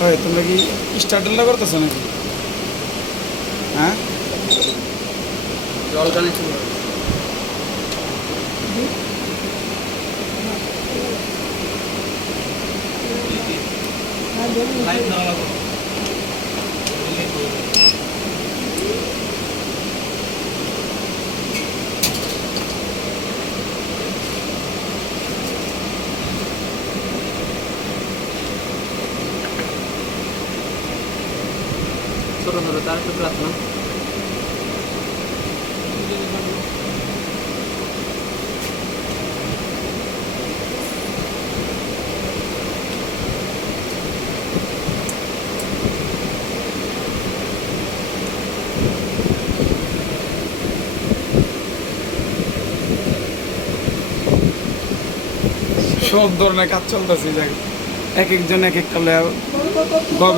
ওই তোমরা কি স্টার্টারটা করতেছো নাকি? হ্যাঁ? জল টানে ছিল লাইট লাগবে। ছোট তার টুকরো আছে না। সব ধরনের কাজ চলতেছে এক একজন এক একটা